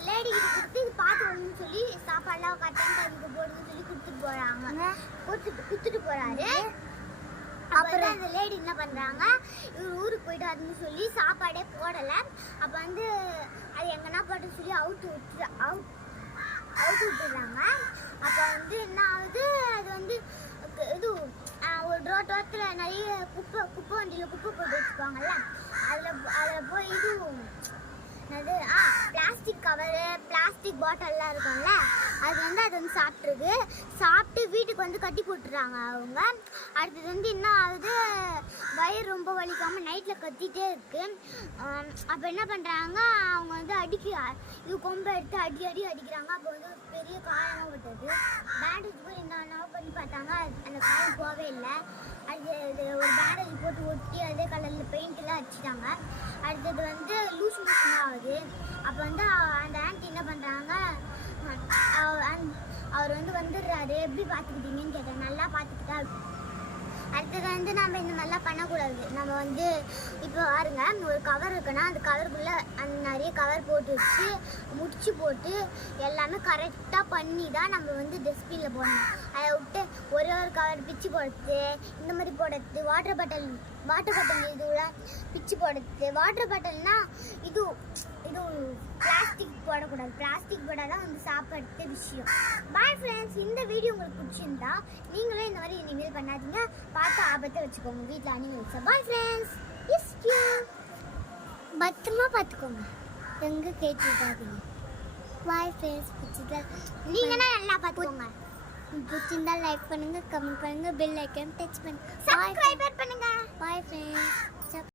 ஒரு லேடி கிட்ட கொடுத்து இது பார்த்து சொல்லி சாப்பாடுலாம் கரெக்டான டைமுக்கு போடுன்னு சொல்லி கொடுத்துட்டு போறாரு. அப்புறம் அந்த லேடி என்ன பண்றாங்க, இவர் ஊருக்கு போயிட்டு அதுன்னு சொல்லி சாப்பாடே போடல. அப்ப வந்து அது எங்கன்னா போட்டு சொல்லி அவுத்து விட்டுறாங்க. அப்ப வந்து என்ன ஆகுது, அது வந்து இது ஒரு ரோட்டோரத்துல நிறைய குப்பை வண்டியில குப்பை போட்டு வச்சுக்குவாங்கல்ல, அதுல போய் இது பிளாஸ்டிக் கவரு பிளாஸ்டிக் பாட்டில்லாம் இருக்கும்ல, அது வந்து சாப்பிட்டு வீட்டுக்கு வந்து கட்டி போட்டுறாங்க அவங்க. அடுத்தது வந்து என்ன ஆகுது, வயிறு ரொம்ப வலிக்காமல் நைட்டில் கத்திட்டே இருக்கு. அப்போ என்ன பண்ணுறாங்க, அவங்க வந்து இது கொம்பை எடுத்து அடிக்கிறாங்க. அப்போ வந்து பெரிய காயமாக விட்டது. பேண்டேஜ் போய் என்ன பண்ணி பார்த்தாங்க, அந்த காயம் போகவே இல்லை. அது ஒரு பேண்டேஜ் போட்டு ஒட்டி அதே கலரில் பெயிண்ட்லாம் அடிச்சிட்டாங்க. அடுத்தது வந்து லூஸ் மோஷன் ஆகுது. அப்போ வந்து அந்த ஆண்டி என்ன பண்ணுறாங்க, அவர் வந்து வந்துடுறாரு. எப்படி பார்த்துக்கிட்டீங்கன்னு கேட்டேன். நல்லா பார்த்துக்கிட்டா. அடுத்தது வந்து நம்ம இந்த மாதிரிலாம் பண்ணக்கூடாது. நம்ம வந்து இப்போ பாருங்க, ஒரு கவர் இருக்குன்னா அந்த கவருக்குள்ளே அந்த நிறைய கவர் போட்டு வச்சு முடிச்சு போட்டு எல்லாமே கரெக்டாக பண்ணி தான் நம்ம வந்து டஸ்ட்பினில் போடணும். அதை விட்டு ஒரு கவர் பிச்சு போடுறது, இந்த மாதிரி போடுறது, வாட்டர் பாட்டில் இதுலாம் பிச்சு போடுறது. வாட்டர் பாட்டில்னா இது பிளாஸ்டிக் போடக்கூடாது. பிளாஸ்டிக் போட்டால் தான் வந்து சாப்பிட்றது விஷயம். பாய் ஃப்ரெண்ட்ஸ், இந்த வீடியோ உங்களுக்கு பிடிச்சிருந்தா நீங்களும் இந்த மாதிரி இனிமேல் பண்ணாதீங்க. பார்த்து ஆபத்தை வச்சுக்கோங்க வீட்டில் அனிமல்ஸை. பாய் ஃப்ரெண்ட்ஸ், பத்திரமா பார்த்துக்கோங்க, எங்கே கேட்டுருக்காதீங்க. பாய் ஃப்ரெண்ட்ஸ், பிடிச்சிருந்தா நீங்கன்னா நல்லா பார்த்துக்கோங்க. பிடிச்சிருந்தா லைக் பண்ணுங்கள், கமெண்ட் பண்ணுங்கள், பெல் ஐக்கான் டச் பண்ணுங்கள், சப்ஸ்கிரைப் பண்ணுங்கள். Bye friends.